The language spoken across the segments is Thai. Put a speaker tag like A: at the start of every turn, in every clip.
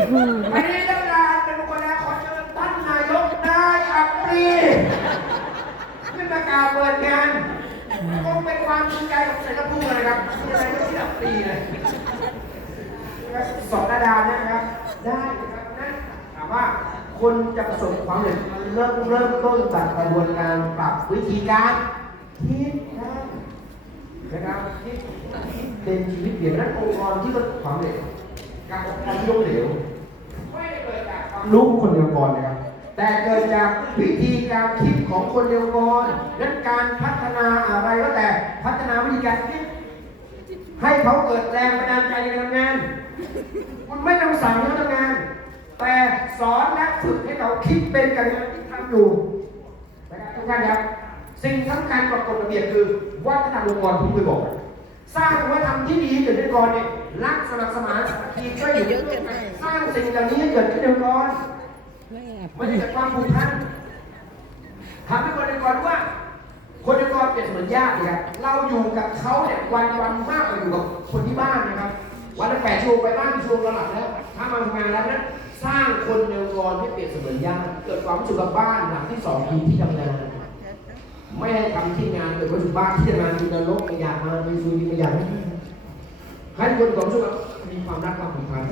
A: วันนี้ได้เวลาเป็นบุคคลแล้วขอเชิญท่านนายกนายอัปรีขึ้นมากล่าวเปิดงานคงเป็นความภูมิใจของเศรษฐภูมิเลยครับที่นายกที่อัปรีเลยสองดาดาวนะครับ ได้ครับนั่นถามว่าคนจะประสบความสำเร็จเริ่มเริ่มต้นจากกระบวนการปรับวิธีการคิดนะนะครับคิดเป็นชีวิตเปลี่ยนนั้นองค์กรที่ประสบความสำเร็จการองค์กรที่ล้มเหลว รู้คนเดียวก่อนนะครับแต่เกิดจากวิธีการคิดของคนเดียวก่อนนั้นการพัฒนาอะไรก็แต่พัฒนาวิธีการคิดให้เขาเกิดแรงบันดาลใจในการทำงานคุณไม่ต้องสั่งเขาทำงาน แต่สอนและฝึกให้เขาคิดเป็นกับงานที่ทำอยู่นะครับทุกท่านครับสิ่งสำคัญกว่ากฎระเบียบคือวัฒนธรรมองค์กรที่เคยบอก สร้างวัฒนธรรมที่ดีให้เกิดขึ้นก่อนเนี่ย รักสมัครสมานสามัคคีช่วยเหลือกันสร้างสิ่งเหล่านี้ให้เกิดขึ้นในองค์กรมันจะเกิดความผูกพันทำให้คนในองค์กรรู้ว่า คนในองค์กรเปรียบเสมือนญาติครับเราอยู่กับเขาเนี่ยวันวันมากกว่าอยู่กับคนที่บ้านนะครับ วันละแปดชั่วโมงไปบ้านชั่วโมงละหลับแล้วถ้ามาทำงานแล้วนั้นสร้างคนในองค์กรให้เปรียบเสมือนญาติเกิดความรู้สึกกับบ้านหลังที่สองคือที่ทำงานไม่ให้ทำที่งานเกิดว่าอยู่บ้านที่ทำงานมีนรกไม่อยากมามีซุยไม่อยาก ให้คนของชุกมีความรักความผูกพัน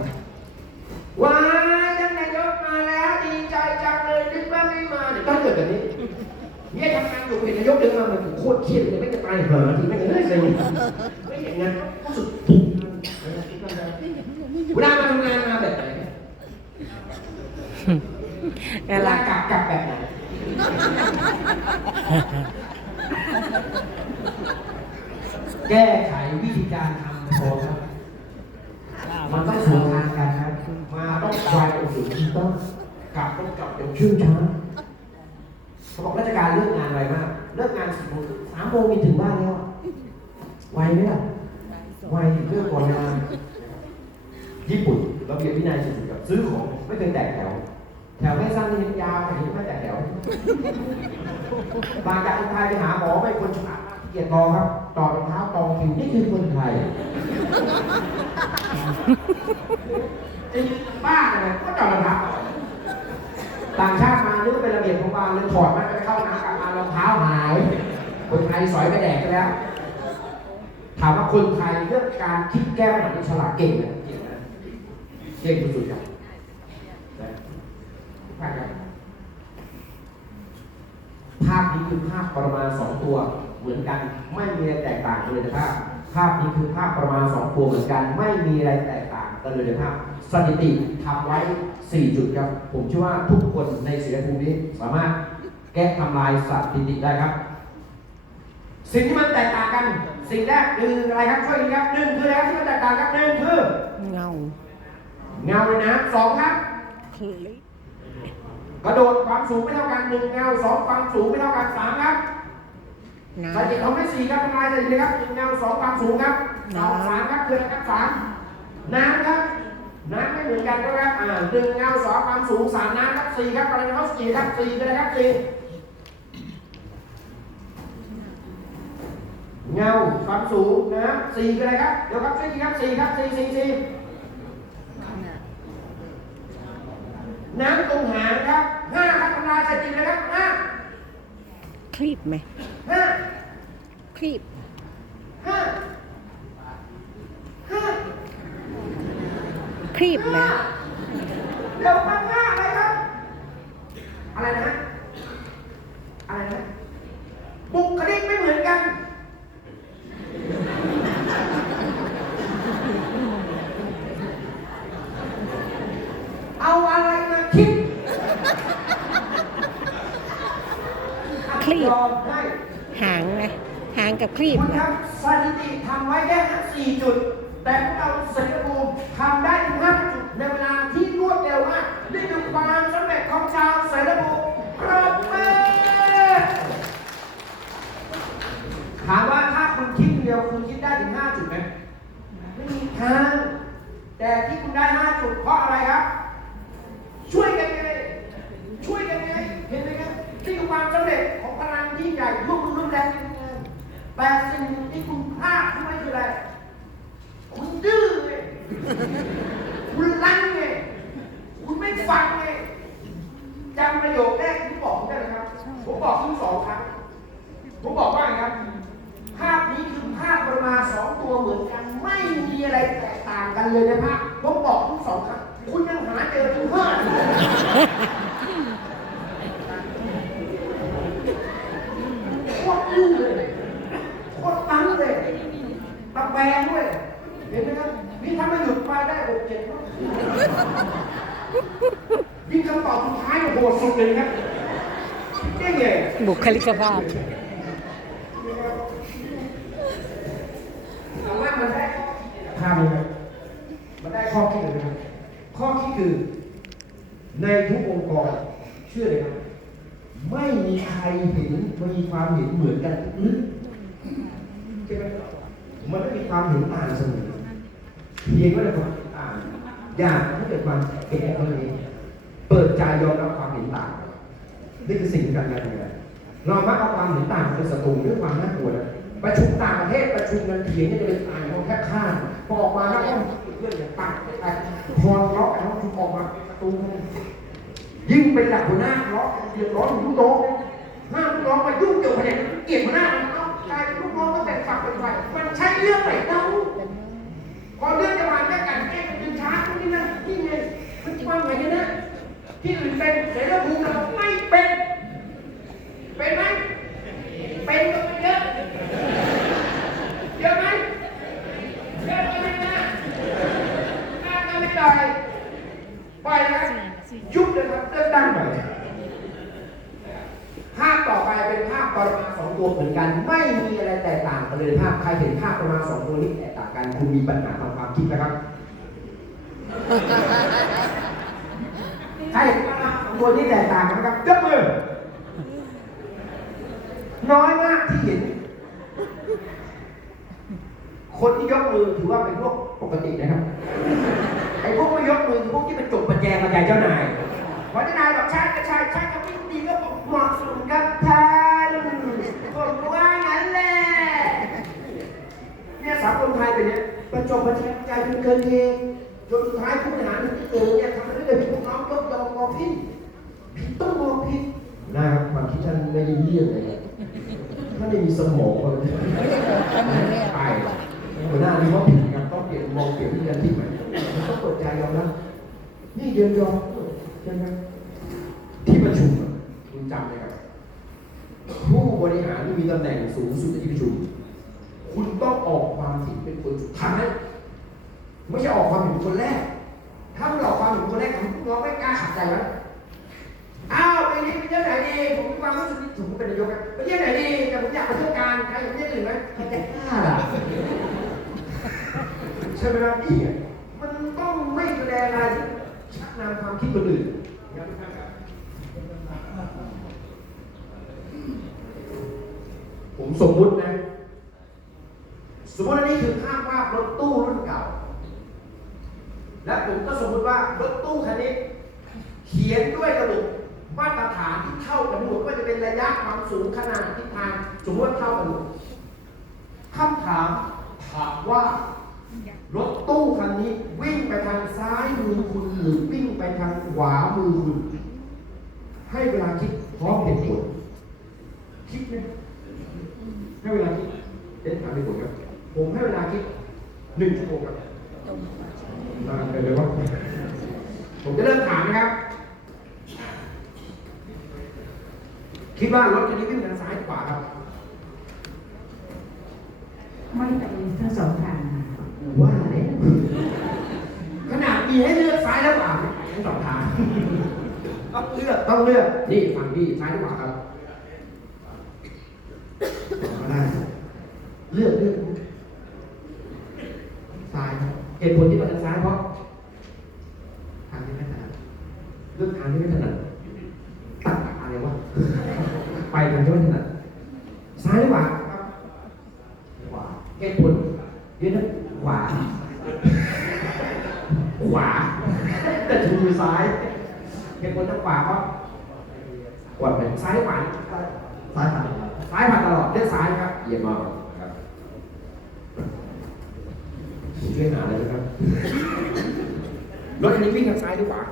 A: ว้ายท่านนายกมาแล้วดีใจจังเลยนึกว่าไม่มาเดี๋ยวต้องเกิดแบบนี้เนี่ยทำงานอยู่เป็นนายกเดินมาเหมือนโคตรเครียดเลยไม่จะตายเหรอทีไม่เห็นเลยเลยไม่เห็นงานรู้สึกถูกเวลามาทำงานมาแบบไหนเวลากลับกลับแบบไหน แก้ไขวิธีการทำโพลครับ มันต้องสวนทางกันครับ มาต้องไวเป็นสิ่งที่ต้องกลับ ต้องกลับเป็นชื่อช้าเขาบอกราชการเลิกงานไวมาก เลิกงานสี่โมงสามโมงมีถึงบ้านแล้ว ไวไหมล่ะ ไวเลิกก่อนเวลาญี่ปุ่นระเบียบวินัยสุดๆครับซื้อของไม่เคยแตกแถว แถวไม่สั้นนี่ยาวไปถึงไม่แตกแถว บางจากคนไทยไปหาหมอไม่คนฉลาดมากขี้เกียจรอครับ ต่อรองเท้าตองคิวนี่คือคนไทยไอ้บ้าอะไรก็ต่อรองเท้า ต่างชาติมานึกว่าเป็นระเบียบของบางเลยถอดมันไปเข้าน้ำกลับมารองเท้าหายคนไทยสอยไปแดกกันแล้ว ถามว่าคนไทยเรื่องการคิดแก้ปัญหาที่ฉลาดเก่งนะเก่งนะเก่งสุดๆครับภาพนี้คือภาพประมาณสองตัวเหมือนกัน ไม่มีอะไรแตกต่างกันเลยนะครับภาพนี้คือภาพประมาณสองตัวเหมือนกัน ไม่มีอะไรแตกต่างกันเลยนะครับสถิติทำไว้ 4 จุดครับ ผมเชื่อว่าทุกคนในศิลปภูมินี้สามารถแก้ทำลายสถิติได้ครับ สิ่งที่มันแตกต่างกัน สิ่งแรกคืออะไรครับช่วยกันครับหนึ่งคืออะไรครับที่มันแตกต่างกันหนึ่งคือ
B: เงา
A: เงาเลยนะสองครับ
B: คลิป
A: กระโดดความสูงไม่เท่ากันหนึ่งเงาสองความสูงไม่เท่ากันสามครับ
B: น้
A: สถิติของไม่สี่ครับทำลายสถิติครับหนึ่งเงาสองความสูงครับสองสามครับคืออะไรครับสามน้ำครับ น้ำไม่เหมือนกันนะครับอ่าหนึ่งเงาสองความสูงสามน้ำครับสี่ครับอะไรนะครับสี่ครับสี่คืออะไรครับสี่เงาความสูงนะสี่คืออะไรครับเดี๋ยวครับสี่ครับสี่ครับสี่สี่สี่น้ำตรงหางครับห้าครับทำลายสถิติเลยครับห้าำ
B: คลิปไหม
A: ห้า
B: คลิป
A: ห้าห้า
B: คลิปไหม
A: เดี๋ยวพันห้าอะไรครับ อะไรนะอะไรนะบุคลิกไม่เหมือนกัน เอาอะไรมาคิด
B: คลิป
A: ยอมให้
B: หางไหมหางกับคลิป
A: คุณ
B: ไหม
A: ครับสถิติทำไว้แค่4จุด แต่พวกเราศิลปภูมิทำได้ถึง5จุดในเวลาที่รวดเร็วมากนี่คือความสำเร็จของชาวศิลปภูมิปรบมือถามว่าถ้าคุณคิดเดียวคุณคิดได้ถึง5จุดไหมไม่มีทางแต่ที่คุณได้5จุดเพราะอะไรครับ ช่วยกันไง ช่วยกันไง เห็นไหมครับนี่คือความสำเร็จของพลังที่ใหญ่ร่วมมือร่วมแรงกันไงแต่สิ่งหนึ่งที่คุณพลาดทำไม คุณดื้อไงคุณรั้นไงฟังไงจำประโยคแรกที่ผมบอกได้ไหมครับ ผมบอกทั้งสองครั้ง ผมบอกว่าไงครับ ภาพนี้คือภาพประมาณสองตัวเหมือนกัน ไม่มีอะไรแตกต่างกันเลยในภาพผมบอกทั้งสองครั้ง คุณยังหาเจอถึงห้าเลยโคตรอื้อเลยโคตรตั้งเลยตะแบงด้วย เห็นไหมครับ นี่ถ้าไม่หยุดไปได้หกเจ็ดรอบยิ่งคำตอบสุดท้ายโหดสุดเลยครับเจ๊งเลย
B: บุคลิกภาพ
A: ถามว่ามันได้ข้อคิดจากภาพนี้ไหมมันได้ข้อคิดเลยนะครับข้อคิดคือ ในทุกองค์กรเชื่อเลยครับไม่มีใครเห็นมีความเห็นเหมือนกันทุกเรื่องใช่ไหมมันไม่มีความเห็นต่างเสมอ เพียงว่าในความเห็นต่างอยากให้เกิดความเห็นอะไรนี้ เปิดใจยอมรับความเห็นต่างนี่คือสิ่งที่การงานทำงานเรามักเอาความเห็นต่างเป็นศัตรูด้วยความน่ากลัวนะประชุมต่างประเทศประชุมกันเถียงกันจะเป็นต่างกันแค่ข้างพอออกมาแล้วก็เรื่องอย่างต่างพอทะเลาะกันแล้วคุณออกมาตรูยิ่งเป็นหลักหัวหน้าร้องเดือดร้อนลูกน้องห้ามลูกน้องมายุ่งเกี่ยวกับเนี่ยเกลียดหัวหน้ามันต้องกลายเป็นลูกน้องก็แต่งฝักเป็นฝ่ายมันใช่เรื่องไหนเล่า พอเรื่องจะมาแก้กันแก้กันจนช้าตรงนี้นะนี่ไงมันจะว่าไงกันนะที่อื่นเป็นเสรีภูมิเราไม่เป็น เป็นไหมเป็นก็เป็นเยอะเยอะไหมเยอะก็ไม่น่าน่าก็ไม่ต่อยปนะยุบเลยครับเลือกตั้งใหม่ภาพต่อไปเป็นภาพประมาณสองตัวเหมือนกัน ไม่มีอะไรแตกต่างกันเลยภาพใครเห็นภาพประมาณสองตัวนี้แตกต กันคุณมีปัญหาทางความคิดนะครับใครเห็นภาพสองตัวนี้แตกต่างกันนะครับยกมือน้อยมากที่เห็น คนที่ยกมือถือว่าเป็นพวกปกตินะครับไอ้พวกไม่ยกมือคือพวกที่เป็นจบประแจมาใจเจ้านายพอเจ้านายบอกใช่ก็ใช่ใช่ก็ไม่ดีก็บอกเหมาะสมกับท่านผมว่างั้นแหละ เนี่ยสังคมไทยเป็นเนี่ยประจบประแจใจจนเกินเหตุจนสุดท้ายผู้บริหารที่เออเนี่ยทำให้เกิดพวกน้องยกยอมมองผิดผิดต้องมองผิดนะครับความคิดท่านไม่ได้เยี่ยมเลยครับท่านไม่มีสมองเลยไปหัวหน้านี่ว่าผิดครับต้องเปลี่ยนมองเปลี่ยนวิธีการคิดใหม่ต้องเปิดใจยอมรับนี่เดียวยอมใช่ไหมที่ประชุมอะคุณจำเลยครับผู้บริหารที่มีตำแหน่งสูงสุดในที่ประชุมคุณ ต้องออกความเห็นเป็นคนสุดท้ายไม่ใช่ออกความเห็นเป็นคนแรก ถ้าคุณออกความเห็นเป็นคนแรกทำให้น้องไม่กล้าขัดใจแล้วอ้าวไปนี้ไปเที่ยวไหนดี ผมมีความรู้สึกที่ผมเป็นนายกอะไปเที่ยวไหนดีแต่ผมอยากไปเที่ยวการใครอยากไปเที่ยวอื่นไหมใครจะกล้าล่ะใช่ไหมครับนี่อะมันต้องไม่แสดงอะไรที่ชักนำความคิดคนอื่นผมสมมุตินะ สมมติอันนี้คือภาพวาดรถตู้รุ่นเก่า และผมก็สมมติว่า รถตู้คันนี้ เขียนด้วยระบบมาตรฐานที่เท่ากันหมดว่าจะเป็นระยะความสูงขนาดทิศทางสมมติว่าเท่ากันหมดคำถามถามว่ารถตู้คันนี้วิ่งไปทางซ้ายมือคุณหรือวิ่งไปทางขวามือคุณ ให้เวลาคิดพร้อมเหตุผลคิดไหมให้เวลาคิดเด็ดถามเหตุผลครับผมให้เวลาคิดหนึ่งชั่วโมงครับนานไปเลยว่า ผมจะเริ่มถามนะครับ คิดว่ารถคันนี้วิ่งทางซ้ายหรือขวาครับ
C: ไม่ไปทั้งสองทาง
A: ว่าแล้วขนาดมีให้เลือกซ้ายและขวาไม่ไปทั้งสองทางต้องเลือกต้องเลือกนี่ฟังพี่ซ้ายหรือขวาครับเอาได้เลือกเลือกซ้ายครับเหตุผลที่มาทางซ้ายเพราะทางที่ไม่ถนัด เลือกทางที่ไม่ถนัดตัดอะไรวะไปทางที่ไม่ถนัดซ้ายหรือขวาครับขวาเหตุผลเดี๋ยวนะขวา ขวาแต่ชูมือซ้ายเหตุผลทางขวาเพราะขวาเป็นซ้ายขวาซ้ายผ่านซ้ายผ่านตลอดเลือกซ้ายครับเยี่ยมมากครับผมช่วยหาเลยนะครับรถคันนี้วิ่งทางซ้ายหรือขวา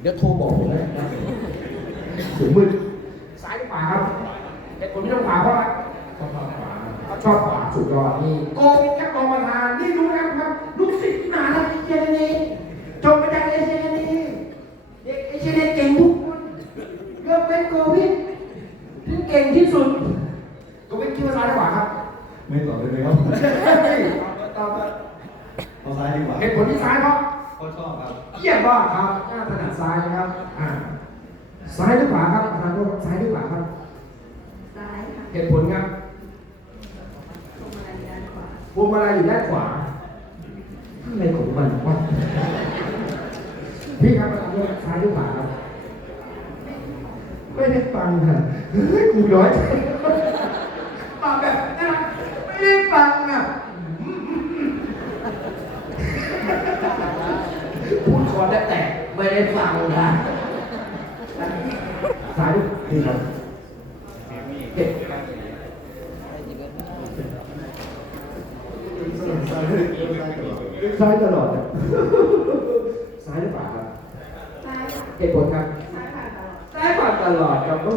A: เดี๋ยวโทรบอกผมเลยนะสูงมืดซ้ายหรือขวาครับแต่คนที่ต้องขวาเพราะอะไรชอบขวาชอบขวาสุดยอดนี่โกวิดครับกองประธานนี่รู้นะครับลูกศิษย์หนาทางเอเชียนีจบมาจากเอเชียนีเด็กเอเชียนีเก่งทุกคนยกเป็นโกวิดที่เก่งที่สุดโกวิดคิดว่าซ้ายหรือขวาครับ
D: ไม่ตอบได้ไหมครับ
A: ตอบ
D: เอาซ้ายดีกว่า
A: เหตุผลที่ซ้ายเพราะ
D: ก็ชอบครับ
A: เยี่ยมมากครับหน้าถนัดซ้ายนะครับ อ่า ซ้ายหรือขวา ครับประธานโทษซ้ายหรือขวาครับ
C: ซ้ายค่ะ
A: เหตุผลครับ
C: ตรงมาด้านขวา
A: พวงมาลัยอยู่ด้านขวาอะไรของมันวะพี่ครับประธานโทษซ้ายหรือขวาครับไม่ได้ฟังค่ะเฮ้ยกูย้อยใจตอบแบบนั้นนะไม่ได้ฟังอะพูดคอได้แตกไม่ได้ฟังค่ะ ซ้ายหรือนี่ครับเก็บซ้ายตลอดอะซ้ายหรือเปล่าครับ
C: ซ้ายค่ะ
A: เหตุผลครับ
C: ซ้ายผ่านตลอด
A: ซ้ายผ่านตลอดครับโอ้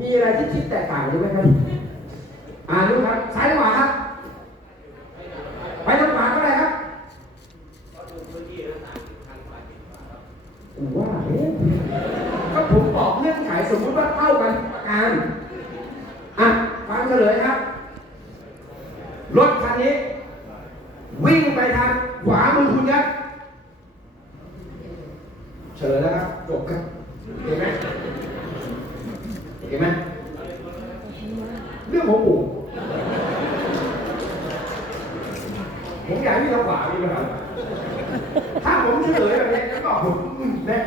A: มีอะไรที่คิดแตกต่างหรือไหมครับอ่านดูครับซ้ายหรือขวาครับ ไปทางขวาก็ได้ครับว่าเอ๊ะก็ผมบอกเงื่อนไขสมมติว่าเท่ากันประการ อะ ฟังเฉลยครับ รถคันนี้ วิ่งไปทางขวามือคุณครับ เฉลยแล้วครับจบครับเห็นไหมเห็นไหมเรื่องของปู่ผมอยากให้เราขวามีไหมครับถ้าผมเฉลยแบบนี้ก็ผมอืมนะ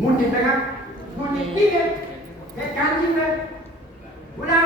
A: มุนจิตนะครับมุนจิตนี่ไงเหตุการณ์จริงเลยเวลา